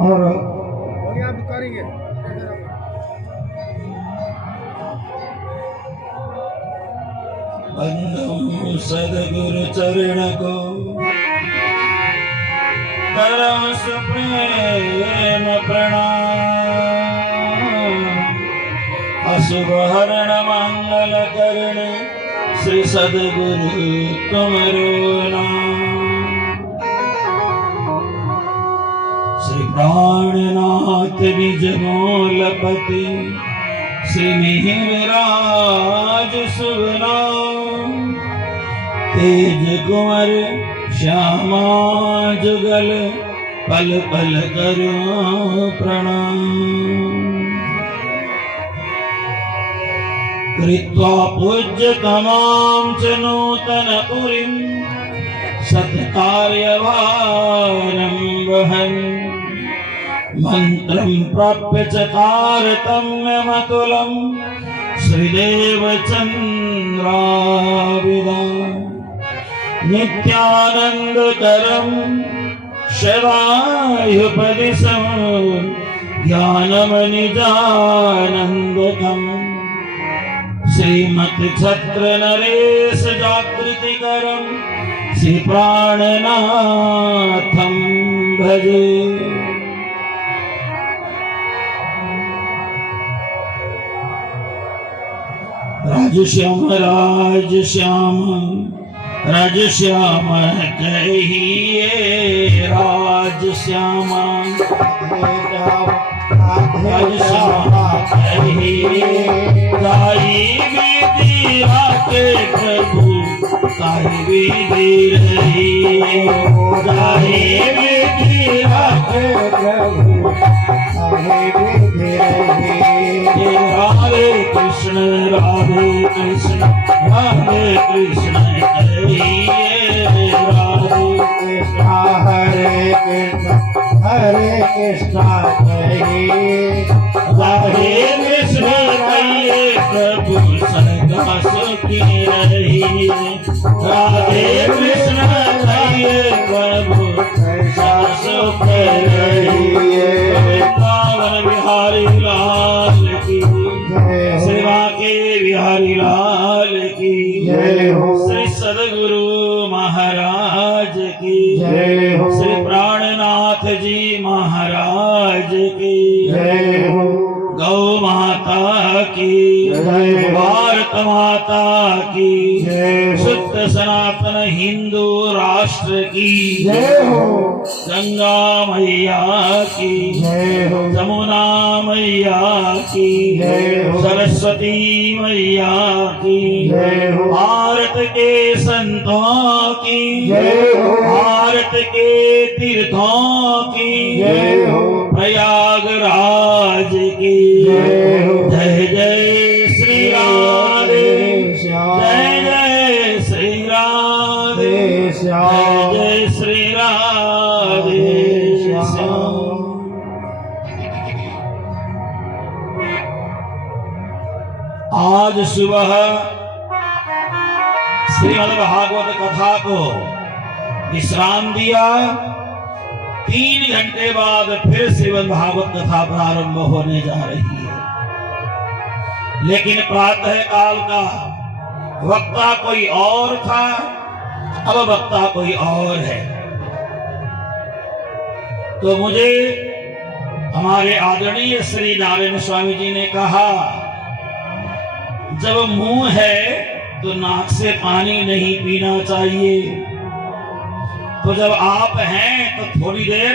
और आप करेंगे बंधु सदगुरु चरण को करम सुप्रेम प्रणाम। अशुभ हरण मंगल करण श्री सदगुरु तुमरो नाम। श्री प्राणनाथ निज मूलपति श्री मिहिरराज शुभ नाम। तेज कुंवर श्यामा जुगल पल पल करो प्रणाम। कृत्वा पूज्य तमाम च नूतन पुरीं सत्कार्यभारं वहन् मंत्रं प्राप्य च तारतम्यमतुलं श्रीदेवचन्द्राभिधाम्। नित्यानन्दकरं सदाह्युपदिशं ज्ञानमनिजानन्दकम्। श्रीमत्छत्र नरेश जागृतिकरं श्री प्राणनाथं भजे। राजश्याम राजश्याम राजश्याम कहिए राजश्याम राजश्याम कहिए। ताई विधि राखे प्रभु ताई विधि रही। ताई विधि राखे प्रभु ताई विधि रही। राधे कृष्ण राधे कृष्ण राधे कृष्ण कहिए। राधे कृष्ण हरे कृष्ण हरे कृष्ण कहिए। राधे कृष्ण कहिए प्रभु सदा सुखी रहिए। राधे कृष्ण कहिए प्रभु सदा सुख रहिए। पावन बिहारी लाल की सेवा के बिहारी लाल की जय हो। श्री सदगुरु महाराज की जय हो। श्री प्राणनाथ जी महाराज की जय हो। गौ माता की जय। भारत माता की जय। शुद्ध सनातन हिंदू राष्ट्र की जय हो। गंगा मैया की जय हो। जमुना मैया की जय हो। सरस्वती मैया की जय हो। भारत के संतों की जय हो। भारत के तीर्थों की जय हो। प्रयागराज की जय हो। जय जय श्री राधे जय जय श्री राधे जय जय श्री राधे श्याम। आज सुबह श्रीमद् भागवत कथा को विश्राम दिया। 3 घंटे बाद फिर श्रीमद् भागवत कथा प्रारंभ होने जा रही है। लेकिन प्रातः काल का वक्ता कोई और था, अब वक्ता कोई और है। तो मुझे हमारे आदरणीय श्री नारायण स्वामी जी ने कहा, जब मुंह है तो नाक से पानी नहीं पीना चाहिए। तो जब आप हैं तो थोड़ी देर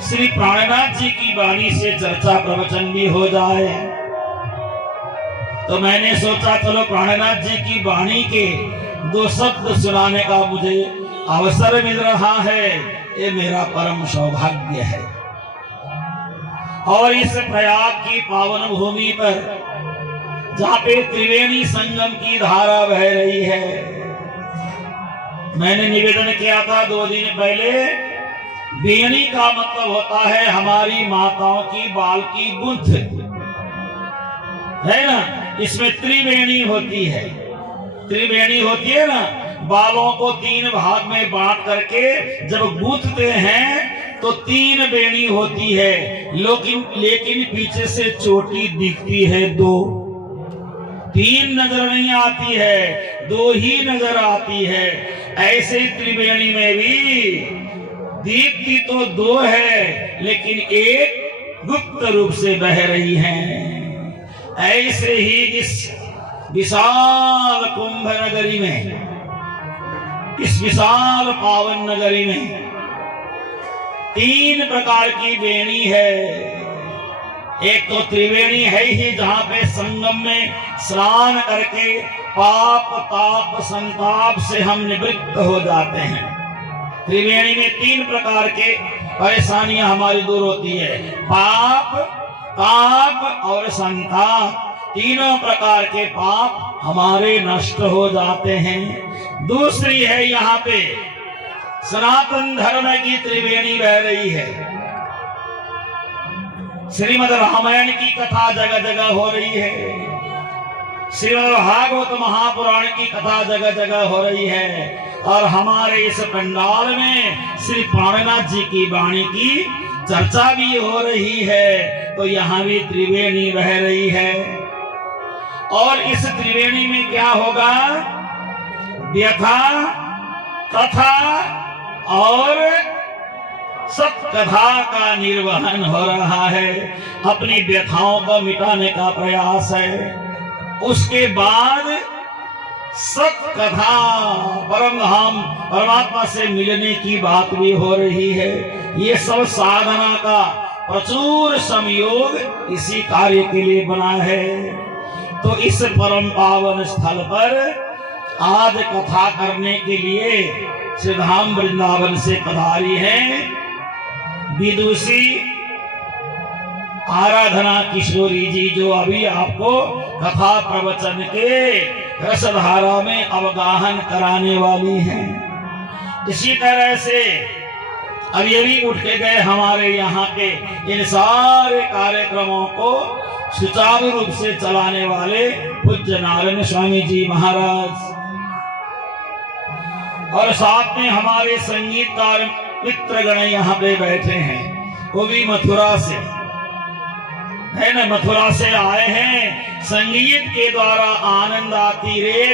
श्री प्राणनाथ जी की वाणी से चर्चा प्रवचन भी हो जाए। तो मैंने सोचा चलो प्राणनाथ जी की वाणी के 2 शब्द सुनाने का मुझे अवसर मिल रहा है, ये मेरा परम सौभाग्य है। और इस प्रयाग की पावन भूमि पर जहाँ पे त्रिवेणी संगम की धारा बह रही है, मैंने निवेदन किया था 2 दिन पहले, बेणी का मतलब होता है हमारी माताओं की बाल की गुंथ, है ना। इसमें त्रिवेणी होती है, त्रिवेणी होती है ना। बालों को 3 भाग में बांट करके जब गूंथते हैं तो 3 बेणी होती है, लेकिन पीछे से चोटी दिखती है 2। 3 नजर नहीं आती है, 2 ही नजर आती है। ऐसे त्रिवेणी में भी दीप्ति तो 2 है, लेकिन एक गुप्त रूप से बह रही है। ऐसे ही इस विशाल कुंभ नगरी में, इस विशाल पावन नगरी में 3 प्रकार की वेणी है। एक तो त्रिवेणी है ही, जहां पे संगम में स्नान करके पाप ताप संताप से हम निवृत्त हो जाते हैं। त्रिवेणी में 3 प्रकार के परेशानियां हमारी दूर होती है, पाप ताप और संताप। तीनों प्रकार के पाप हमारे नष्ट हो जाते हैं। दूसरी है, यहाँ पे सनातन धर्म की त्रिवेणी बह रही है। श्रीमद् रामायण की कथा जगह जगह हो रही है, श्रीमद् भागवत महापुराण की कथा जगह जगह हो रही है, और हमारे इस पंडाल में श्री प्राणनाथ जी की वाणी की चर्चा भी हो रही है। तो यहाँ भी त्रिवेणी बह रही है। और इस त्रिवेणी में क्या होगा? व्यथा, कथा और सत्कथा का निर्वहन हो रहा है। अपनी व्यथाओं को मिटाने का प्रयास है। उसके बाद सत्कथा, परमधाम परमात्मा से मिलने की बात भी हो रही है। ये सब साधना का प्रचुर संयोग इसी कार्य के लिए बना है। तो इस परम पावन स्थल पर आज कथा करने के लिए श्री धाम वृंदावन से पधारी हैं विदुषी आराधना किशोरी जी, जो अभी आपको कथा प्रवचन के रसधारा में अवगाहन कराने वाली हैं। इसी तरह से अभी उठ के गए हमारे यहाँ के इन सारे कार्यक्रमों को सुचारू रूप से चलाने वाले पूज्य नारायण स्वामी जी महाराज, और साथ में हमारे संगीतकार मित्रगण यहाँ पे बैठे हैं, वो भी मथुरा से है ना, मथुरा से आए हैं। संगीत के द्वारा आनंद आती रे,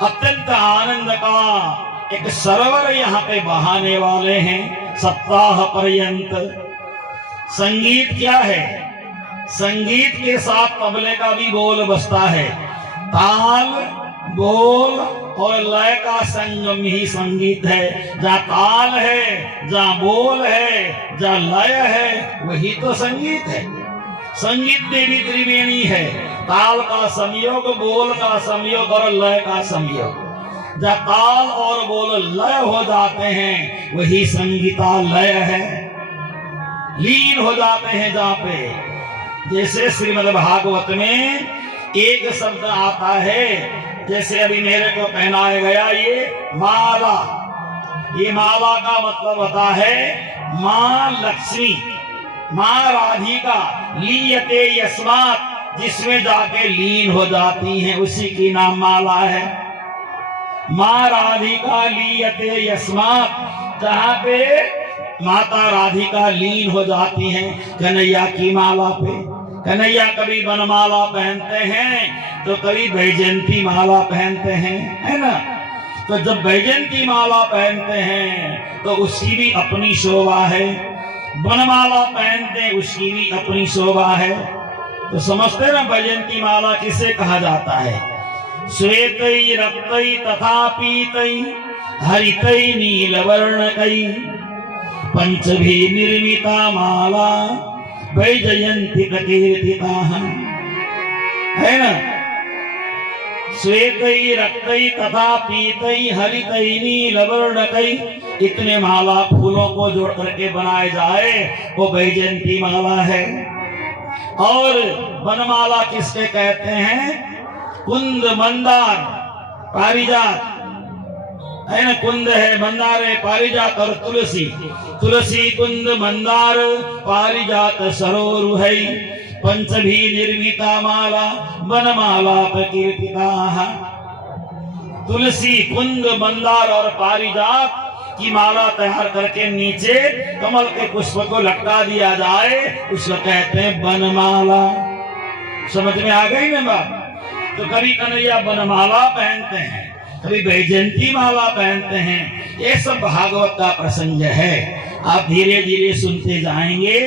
अत्यंत आनंद का एक सरोवर यहाँ पे बहाने वाले हैं सप्ताह पर्यंत। संगीत क्या है? संगीत के साथ तबले का भी बोल बसता है। ताल, बोल और लय का संगम ही संगीत है। जहाँ ताल है, जहाँ बोल है, जहाँ लय है, वही तो संगीत है। संगीत में भी त्रिवेणी है, ताल का संयोग, बोल का संयोग और लय का संयोग। जहाँ ताल और बोल लय हो जाते हैं, वही संगीता लय है, लीन हो जाते हैं। जहाँ पे जैसे श्रीमद् भागवत में एक शब्द आता है, जैसे अभी मेरे को पहनाया गया ये माला। ये माला का मतलब होता है माँ लक्ष्मी, माँ राधिका, लीयते यस्मात्, जिसमें जाके लीन हो जाती हैं, उसी की नाम माला है। माँ राधिका लीयते यस्मात्, जहाँ पे माता राधिका लीन हो जाती हैं कन्हैया की माला पे। कन्हैया कभी बनमाला पहनते हैं तो कभी वैजयंती माला पहनते हैं, है ना। तो जब वैजयंती माला पहनते हैं तो उसकी भी अपनी शोभा है, बनमाला पहनते उसकी भी अपनी शोभा है। तो समझते ना वैजयंती माला किसे कहा जाता है? श्वेतै रक्तै तथा पीतै हरितै नीलवर्णकै पंचभी निर्मिता माला वैजयंती प्रकीर्तिता, है ना। श्वेतै रक्तै तथा पीतै हरितै नीलवर्णकै, इतने माला फूलों को जोड़ करके बनाए जाए वो वैजयंती माला है। और वनमाला किसके कहते हैं? कुंद, मंदार, पारिजात, है ना। कुंद है, मंदार है, पारिजात और तुलसी। तुलसी, कुंद, मंदार, पारिजात सरोरु है, पंचभी निर्मिता माला वनमाला प्रकीर्तिता। तुलसी, कुंद, मंदार और पारिजात की माला तैयार करके नीचे कमल के पुष्प को लटका दिया जाए, उसको कहते हैं बनमाला। समझ में आ गई ना बात? तो कभी कन्हैया बनमाला पहनते हैं, कभी वैजयंती माला पहनते हैं। ये सब भागवत का प्रसंग है, आप धीरे धीरे सुनते जाएंगे।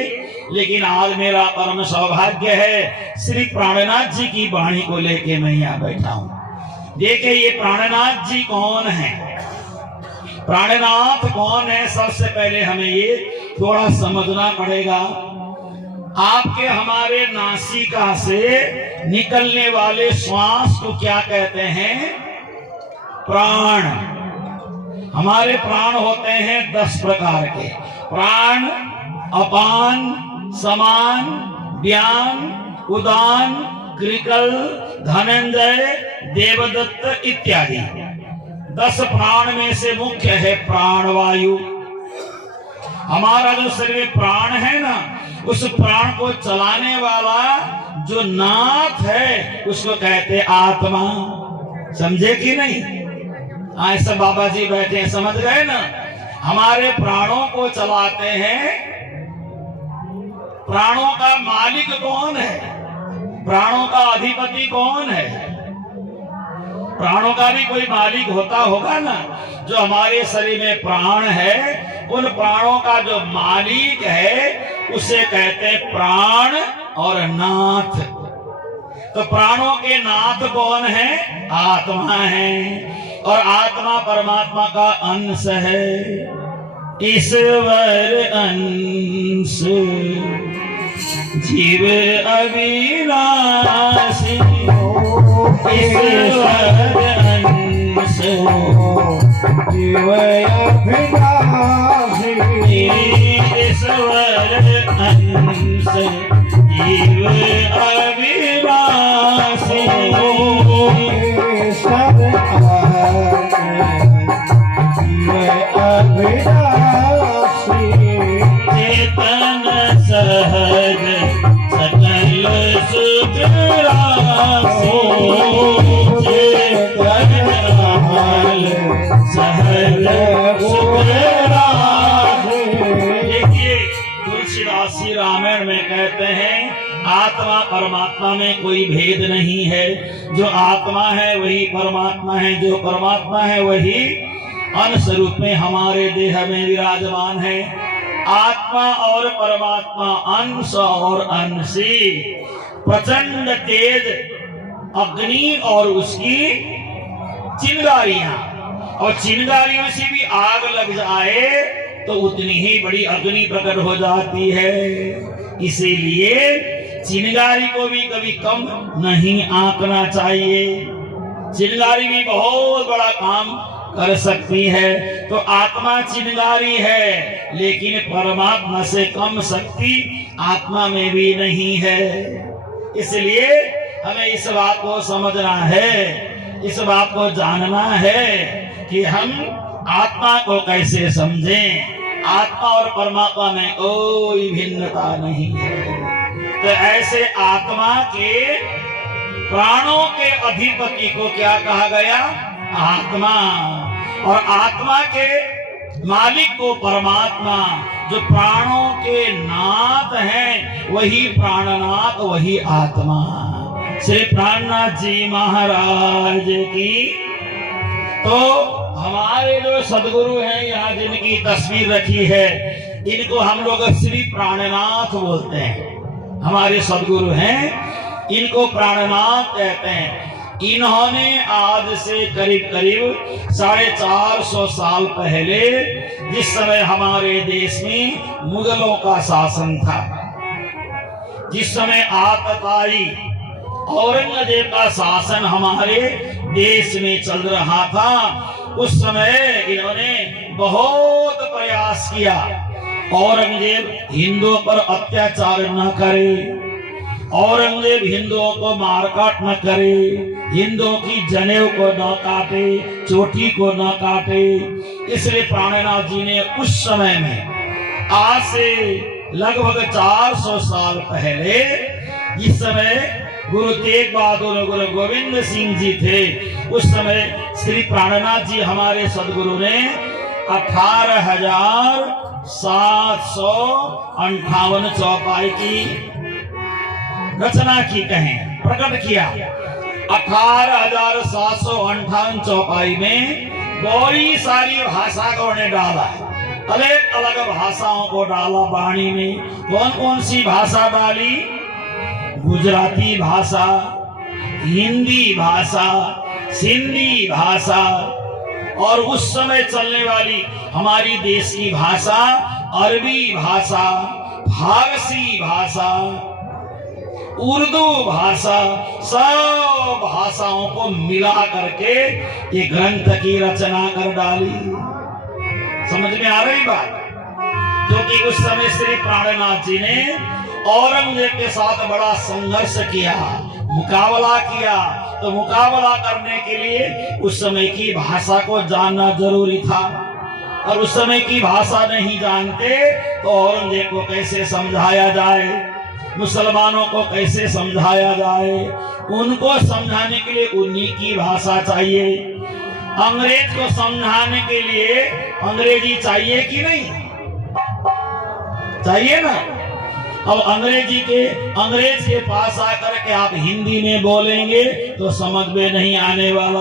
लेकिन आज मेरा परम सौभाग्य है, श्री प्राणनाथ जी की वाणी को लेके मैं यहाँ बैठा हूँ। देखिए ये प्राणनाथ जी कौन है, प्राणनाथ कौन है, सबसे पहले हमें ये थोड़ा समझना पड़ेगा। आपके हमारे नासिका से निकलने वाले श्वास को क्या कहते हैं? प्राण। हमारे प्राण होते हैं 10 प्रकार के प्राण, अपान, समान, व्यान, उदान, कृकल, धनंजय, देवदत्त इत्यादि। 10 प्राण में से मुख्य है प्राणवायु। हमारा जो शरीर में प्राण है ना, उस प्राण को चलाने वाला जो नाथ है उसको कहते आत्मा। समझे कि नहीं? ऐसा बाबा जी बैठे हैं, समझ गए ना? हमारे प्राणों को चलाते हैं। प्राणों का मालिक कौन है? प्राणों का अधिपति कौन है? प्राणों का भी कोई मालिक होता होगा ना। जो हमारे शरीर में प्राण है, उन प्राणों का जो मालिक है उसे कहते हैं प्राण और नाथ। तो प्राणों के नाथ कौन है? आत्मा है। और आत्मा परमात्मा का अंश है, ईश्वर अंश, जीव अविनाशी, ईश्वर अंश, जीव अविनाशी, ईश्वर अंश, जीव अविनाशी, ईश्वर अविनाशी, चेतन सहज सकल सुख राशि, सहज सुख राशि। देखिए तुलसीदास रामायण में कहते हैं आत्मा परमात्मा में कोई भेद नहीं है। जो आत्मा है वही परमात्मा है, जो परमात्मा है वही अंश रूप में हमारे देह में विराजमान है। आत्मा और परमात्मा अंश और अंशी, प्रचंड तेज अग्नि और उसकी चिंगारियां, और चिंगारियों से भी आग लग जाए तो उतनी ही बड़ी अग्नि प्रकट हो जाती है। इसीलिए चिंगारी को भी कभी कम नहीं आंकना चाहिए। चिंगारी भी बहुत बड़ा काम कर सकती है। तो आत्मा चिंगारी है, लेकिन परमात्मा से कम शक्ति आत्मा में भी नहीं है। इसलिए हमें इस बात को समझना है, इस बात को जानना है कि हम आत्मा को कैसे समझें। आत्मा और परमात्मा में कोई भिन्नता नहीं है। तो ऐसे आत्मा के प्राणों के अधिपति को क्या कहा गया? आत्मा। और आत्मा के मालिक को परमात्मा। जो प्राणों के नाथ हैं वही प्राणनाथ, वही आत्मा। श्री प्राणनाथ जी महाराज की। तो हमारे जो सदगुरु हैं यहाँ जिनकी तस्वीर रखी है, इनको हम लोग श्री प्राणनाथ बोलते हैं। हमारे सदगुरु हैं, इनको प्राणनाथ कहते हैं। इन्होंने आज से करीब करीब 450 साल पहले, जिस समय हमारे देश में मुगलों का शासन था, जिस समय आतताई औरंगजेब का शासन हमारे देश में चल रहा था, उस समय इन्होंने बहुत प्रयास किया औरंगजेब हिंदुओं पर अत्याचार न करे, औरंगजेब हिंदुओं को मारकाट न करे, हिंदुओं की जनेऊ को न काटे, चोटी को न काटे। इसलिए प्राणनाथ जी ने उस समय में, आज से लगभग 400 साल पहले, जिस समय गुरु तेग बहादुर गुरु गोविंद सिंह जी थे, उस समय श्री प्राणनाथ जी हमारे सदगुरु ने 18,758 चौपाई की रचना की, कहें प्रकट किया। 18,758 चौपाई में बड़ी सारी भाषा को उन्हें डाला, अलग अलग भाषाओं को डाला वाणी में। कौन कौन सी भाषा डाली? गुजराती भाषा, हिंदी भाषा, सिंधी भाषा, और उस समय चलने वाली हमारी देश की भाषा अरबी भाषा, फारसी भाषा, उर्दू भाषा, सब भाषाओं को मिला करके ये ग्रंथ की रचना कर डाली। समझ में आ रही बात? क्योंकि उस समय श्री प्राणनाथ जी ने औरंगजेब के साथ बड़ा संघर्ष किया, मुकाबला किया। तो मुकाबला करने के लिए उस समय की भाषा को जानना जरूरी था, और उस समय की भाषा नहीं जानते तो औरंगजेब को कैसे समझाया जाए, मुसलमानों को कैसे समझाया जाए। उनको समझाने के लिए उन्हीं की भाषा चाहिए। अंग्रेज को समझाने के लिए अंग्रेजी चाहिए कि नहीं चाहिए ना? अब अंग्रेज के पास आकर के आप हिंदी में बोलेंगे तो समझ में नहीं आने वाला।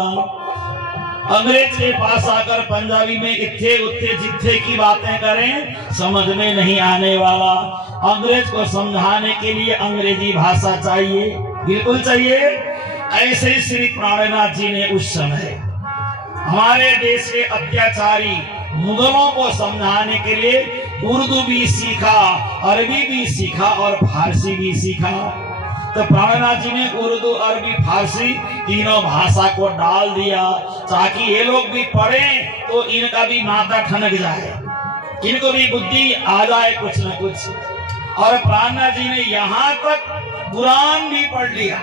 अंग्रेज के पास आकर पंजाबी में इत्थे उत्थे जित्थे की बातें करें, समझ में नहीं आने वाला। अंग्रेज को समझाने के लिए अंग्रेजी भाषा चाहिए, बिल्कुल चाहिए। ऐसे ही श्री प्राणनाथ जी ने उस समय हमारे देश के अत्याचारी मुगलों को समझाने के लिए उर्दू भी सीखा, अरबी भी सीखा और फारसी भी सीखा। तो प्राणनाथ जी ने उर्दू, अरबी, फारसी तीनों भाषा को डाल दिया ताकि ये लोग भी पढ़ें तो इनका भी माथा ठनक जाए, इनको भी बुद्धि आ जाए कुछ न कुछ। और प्राणनाथ जी ने यहाँ तक कुरान भी पढ़ लिया।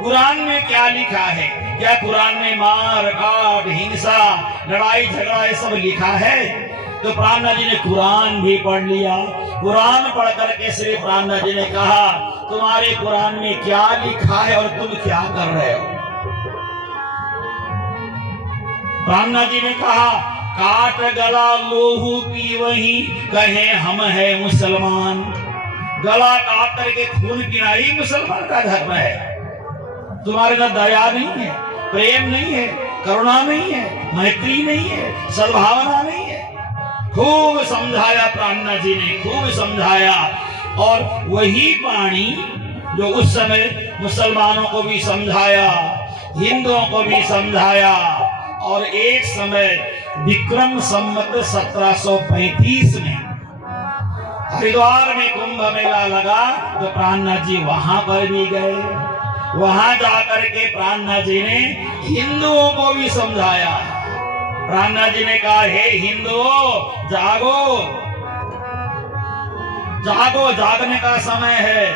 कुरान में क्या लिखा है? क्या कुरान में मार काट, हिंसा, लड़ाई झगड़ा ये सब लिखा है? तो प्राणनाथ जी ने कुरान भी पढ़ लिया। कुरान पढ़ करके श्री प्राणनाथ जी ने कहा, तुम्हारे कुरान में क्या लिखा है और तुम क्या कर रहे हो? प्राणनाथ जी ने कहा, काट गला लोहू पी वही कहे हम है मुसलमान। गला काट करके खून पीना ही मुसलमान का धर्म है। तुम्हारे ना दया नहीं है, प्रेम नहीं है, करुणा नहीं है, मैत्री नहीं है, सद्भावना नहीं है। खूब समझाया प्राणनाथ जी ने, खूब समझाया। और वही वाणी जो उस समय मुसलमानों को भी समझाया, हिंदुओं को भी समझाया। और एक समय विक्रम संवत 1735 में हरिद्वार में कुंभ मेला लगा तो प्राणनाथ जी वहां पर भी गए। वहां जाकर के प्राणनाथ जी ने हिंदुओं को भी समझाया। प्राणनाथ जी ने कहा, हे हिंदुओं, जागो जागो, जागने का समय है।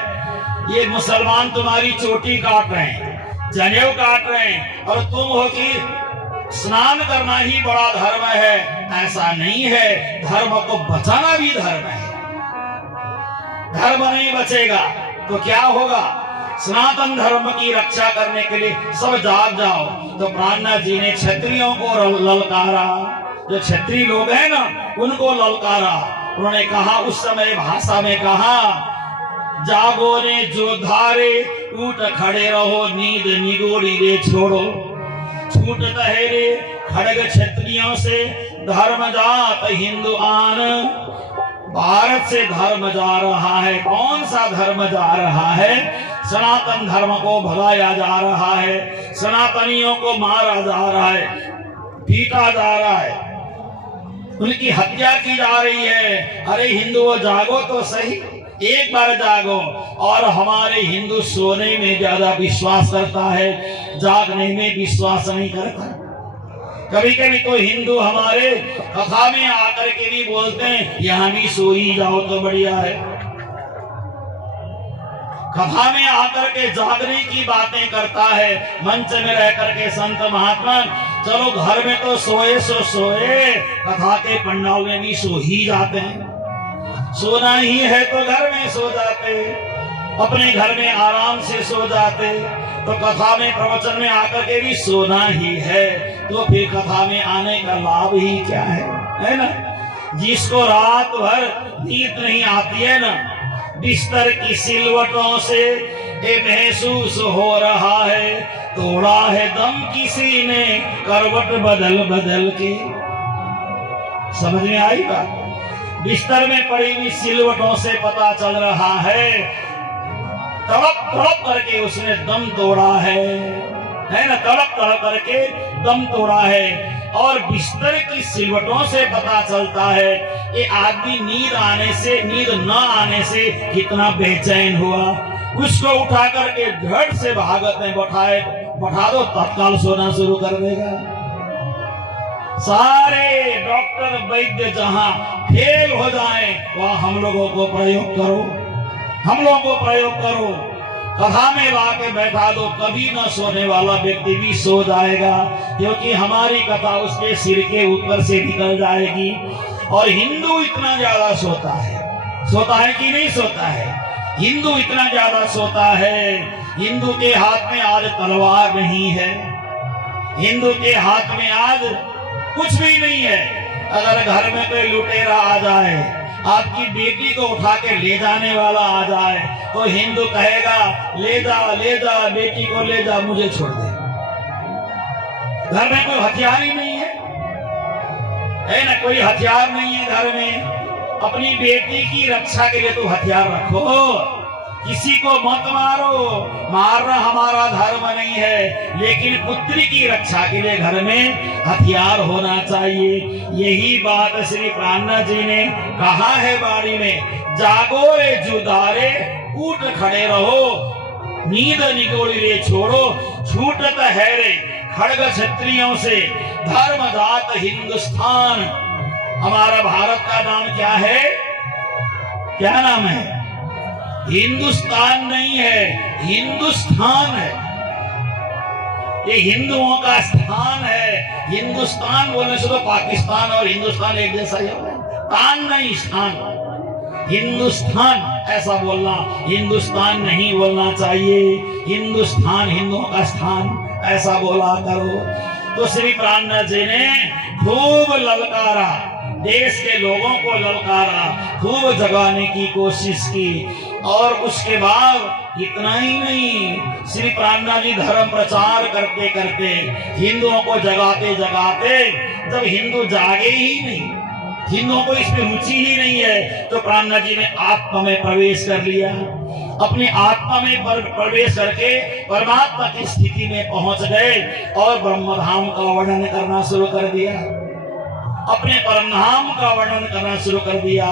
ये मुसलमान तुम्हारी चोटी काट रहे हैं, जनेऊ काट रहे हैं, और तुम हो कि स्नान करना ही बड़ा धर्म है। ऐसा नहीं है, धर्म को बचाना भी धर्म है। धर्म नहीं बचेगा तो क्या होगा? सनातन धर्म की रक्षा करने के लिए सब जाग जाओ। तो प्राणनाथ जी ने क्षत्रियों को ललकारा, जो क्षत्रिय लोग हैं ना उनको ललकारा। उन्होंने कहा, उस समय भाषा में कहा, जागो ने जो धारे उठ खड़े रहो, नींद निगोड़ी रे छोड़ो। छूट तहेरे खड़ग क्षत्रियों से, धर्म जात हिंदू आन। भारत से धर्म जा रहा है। कौन सा धर्म जा रहा है? सनातन धर्म को भगाया जा रहा है, सनातनियों को मारा जा रहा है, पीटा जा रहा है, उनकी हत्या की जा रही है। अरे हिंदुओं, जागो तो सही, एक बार जागो। और हमारे हिंदू सोने में ज्यादा विश्वास करता है, जागने में विश्वास नहीं करता। कभी कभी तो हिंदू हमारे कथा में आकर के भी बोलते हैं, यहाँ भी सो ही जाओ तो बढ़िया है। कथा में आकर के जागने की बातें करता है, मंच में रह करके संत महात्मा, चलो घर में तो सोए सो सोए, कथा के पंडाल में भी सो ही जाते हैं। सोना ही है तो घर में सो जाते, अपने घर में आराम से सो जाते। तो कथा में प्रवचन में आकर के भी सोना ही है तो फिर कथा में आने का लाभ ही क्या है ना। जिसको रात भर नींद नहीं आती है ना, बिस्तर की सिलवटों से ये महसूस हो रहा है तोड़ा है दम किसी ने करवट बदल बदल के। समझ में आई बात? बिस्तर में पड़ी हुई सिलवटों से पता चल रहा है तड़प तड़प करके उसने दम तोड़ा है ना, तड़प तड़प करके दम तोड़ा है। और बिस्तर की सिलवटों से पता चलता है ये आदमी नींद न आने से कितना बेचैन हुआ। उसको उठा करके झट से भागत में बैठा दो, तत्काल सोना शुरू कर देगा। सारे डॉक्टर वैद्य जहां फेल हो जाएं वहां हम लोगों को प्रयोग करो, कथा में ला के बैठा दो, कभी न सोने वाला व्यक्ति भी सो जाएगा, क्योंकि हमारी कथा उसके सिर के ऊपर से निकल जाएगी। और हिंदू इतना ज्यादा सोता है कि नहीं सोता है? हिंदू इतना ज्यादा सोता है, हिंदू के हाथ में आज तलवार नहीं है, हिंदू के हाथ में आज कुछ भी नहीं है। अगर घर में कोई लुटेरा आ जाए, आपकी बेटी को उठा के ले जाने वाला आ जाए, तो हिंदू कहेगा ले जा बेटी को ले जा, मुझे छोड़ दे। घर में कोई हथियार ही नहीं है ना, कोई हथियार नहीं है घर में। अपनी बेटी की रक्षा के लिए तो हथियार रखो, किसी को मत मारो, मारना हमारा धर्म नहीं है, लेकिन पुत्री की रक्षा के लिए घर में हथियार होना चाहिए। यही बात श्री प्राणनाथ जी ने कहा है बाड़ी में, जागो रे जुदारे उठ खड़े रहो, नींद निगोड़ी रे छोड़ो, छूटत है रे खड़ग क्षत्रियों से धर्म जात हिंदुस्तान। हमारा भारत का नाम क्या है? क्या नाम है? हिंदुस्तान नहीं है, हिंदुस्तान है। ये हिंदुओं का स्थान है। हिंदुस्तान बोलने से तो पाकिस्तान और हिंदुस्तान एक जैसा ही होगा, तान नहीं स्थान। हिंदुस्तान ऐसा बोलना, हिंदुस्तान नहीं बोलना चाहिए। हिंदुस्तान हिंदुओं का स्थान ऐसा बोला करो। तो श्री प्राणनाथ जी ने खूब ललकारा, देश के लोगों को ललकारा, खूब जगाने की कोशिश की। और उसके बाद इतना ही नहीं, श्री प्राणनाथ जी धर्म प्रचार करते करते हिंदुओं को जगाते जगाते, जब हिंदू जागे ही नहीं, हिंदुओं को इसमें रुचि ही नहीं है, तो प्राणनाथ जी ने आत्मा में प्रवेश कर लिया। अपनी आत्मा में प्रवेश करके परमात्मा की स्थिति में पहुंच गए और ब्रह्मधाम का वर्णन करना शुरू कर दिया। अपने परमधाम का वर्णन करना शुरू कर दिया।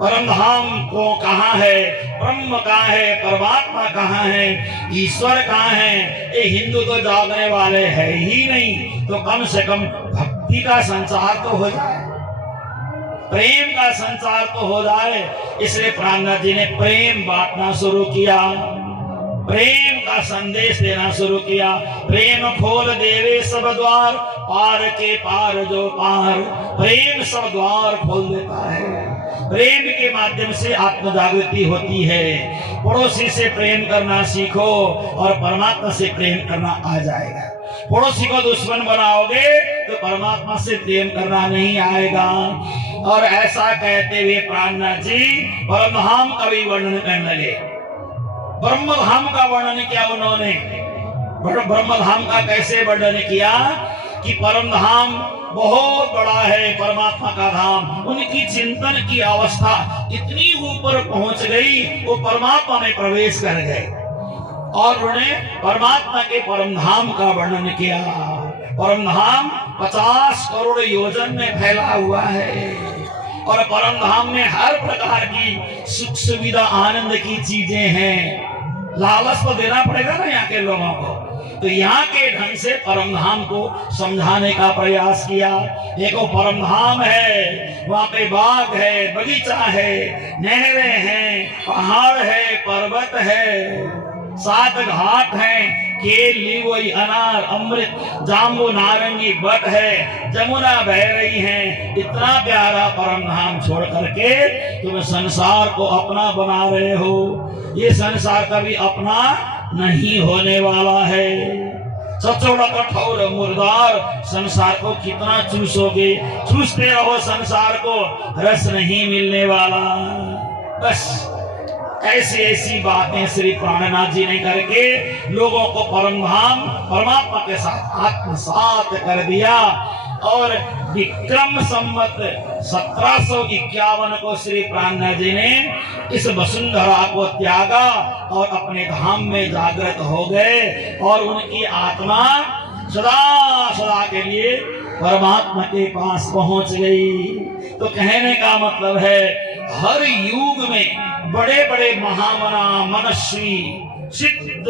परमधाम को कहाँ है, ब्रह्म कहाँ है, परमात्मा कहाँ है, ईश्वर कहाँ है। ये हिंदू तो जागने वाले है ही नहीं, तो कम से कम भक्ति का संचार तो हो जाए, प्रेम का संचार तो हो जाए। इसलिए प्राणनाथ जी ने प्रेम बांटना शुरू किया, प्रेम का संदेश देना शुरू किया। प्रेम खोल देवे सब द्वार, पार के पार जो पार, प्रेम सब द्वार खोल देता है। प्रेम के माध्यम से आत्म जागृति होती है। पड़ोसी से प्रेम करना सीखो और परमात्मा से प्रेम करना आ जाएगा। पड़ोसी को दुश्मन बनाओगे तो परमात्मा से प्रेम करना नहीं आएगा। और ऐसा कहते हुए प्राणनाथ जी परमधाम का भी वर्णन करने लगे। ब्रह्मधाम का वर्णन किया उन्होंने। ब्रह्मधाम का कैसे वर्णन किया कि परमधाम बहुत बड़ा है, परमात्मा का धाम। उनकी चिंतन की अवस्था इतनी ऊपर पहुंच गई, वो परमात्मा में प्रवेश कर गए और उन्होंने परमात्मा के परमधाम का वर्णन किया। परमधाम 50 करोड़ योजन में फैला हुआ है और परमधाम में हर प्रकार की सुख सुविधा आनंद की चीजें हैं। लालच तो देना पड़ेगा ना यहाँ के लोगों को, तो यहाँ के ढंग से परमधाम को समझाने का प्रयास किया। देखो परमधाम है, वहाँ पे बाग है, बगीचा है, नहरें हैं, पहाड़ है, पर्वत है, 7 घाट हैं, केल लीवोई अनार अमृत जाम्बू नारंगी बट है, जमुना बह रही है। इतना प्यारा परमधाम छोड़ करके तुम संसार को अपना बना रहे हो। ये संसार कभी अपना नहीं होने वाला है। सचोड़ा कठोर मुर्दार संसार को कितना चूसोगे, चूसते रहो संसार को, रस नहीं मिलने वाला। बस ऐसी ऐसी बातें श्री प्राणनाथ जी ने करके लोगों को परम धाम परमात्मा के साथ आत्मसात कर दिया। और विक्रम संवत 1751 को श्री प्राणनाथ जी ने इस वसुंधरा को त्यागा और अपने धाम में जागृत हो गए और उनकी आत्मा सदा सदा के लिए परमात्मा के पास पहुंच गई। तो कहने का मतलब है हर युग में बड़े बड़े महामना मनस्वी सिद्ध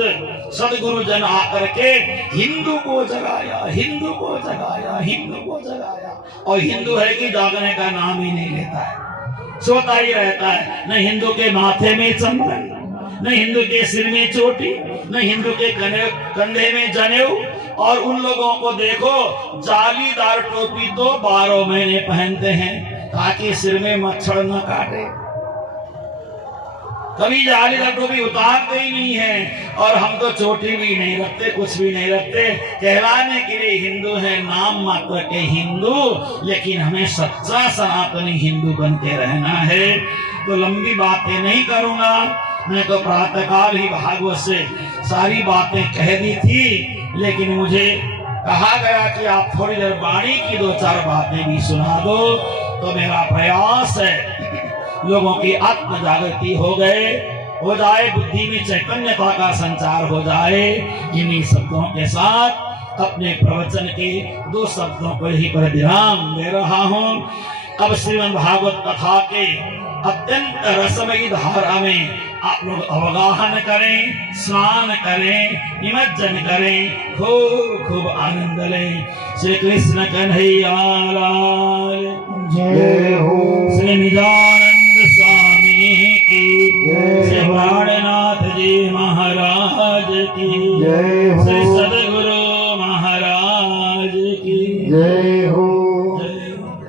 सदगुरु जन आकर के हिंदू को जगाया, हिंदू को जगाया, हिंदू को जगाया। और हिंदू है कि जागने का नाम ही नहीं लेता है, सोता ही रहता है। न हिंदू के माथे में चंदन, न हिंदू के सिर में चोटी, न हिंदू के कंधे में जनेऊ। और उन लोगों को देखो जालीदार टोपी तो 12 महीने पहनते हैं ताकि सिर में मच्छर न काटे। कभी जालीदार टोपी उतारते ही नहीं है। और हम तो चोटी भी नहीं रखते, कुछ भी नहीं रखते, कहलाने के लिए हिंदू है, नाम मात्र के हिंदू, लेकिन हमें सच्चा सनातनी हिंदू बन के रहना है। तो लंबी बातें नहीं करूंगा, मैं तो प्रातःकाल ही भागवत से सारी बातें कह दी थी, लेकिन मुझे कहा गया कि आप थोड़ी देर वाणी की 2-4 बातें भी सुना दो। तो मेरा प्रयास है लोगों की आत्म जागृति हो जाए, बुद्धि में चैतन्यता का संचार हो जाए। इन्हीं शब्दों के साथ अपने प्रवचन के 2 शब्दों को ही पर विराम दे रहा हूं। अब श्रीमद् भागवत कथा के अत्यंत रसमयी धारा में आप लोग अवगाहन करें, स्नान करें, निमज्जन करें, खूब खूब आनंद लें। श्री कृष्ण कन्हैया लाल जय हो, श्री निजानंद स्वामी की जय, श्री प्राणनाथ जी महाराज की जय, श्री सदगुरु महाराज की जय।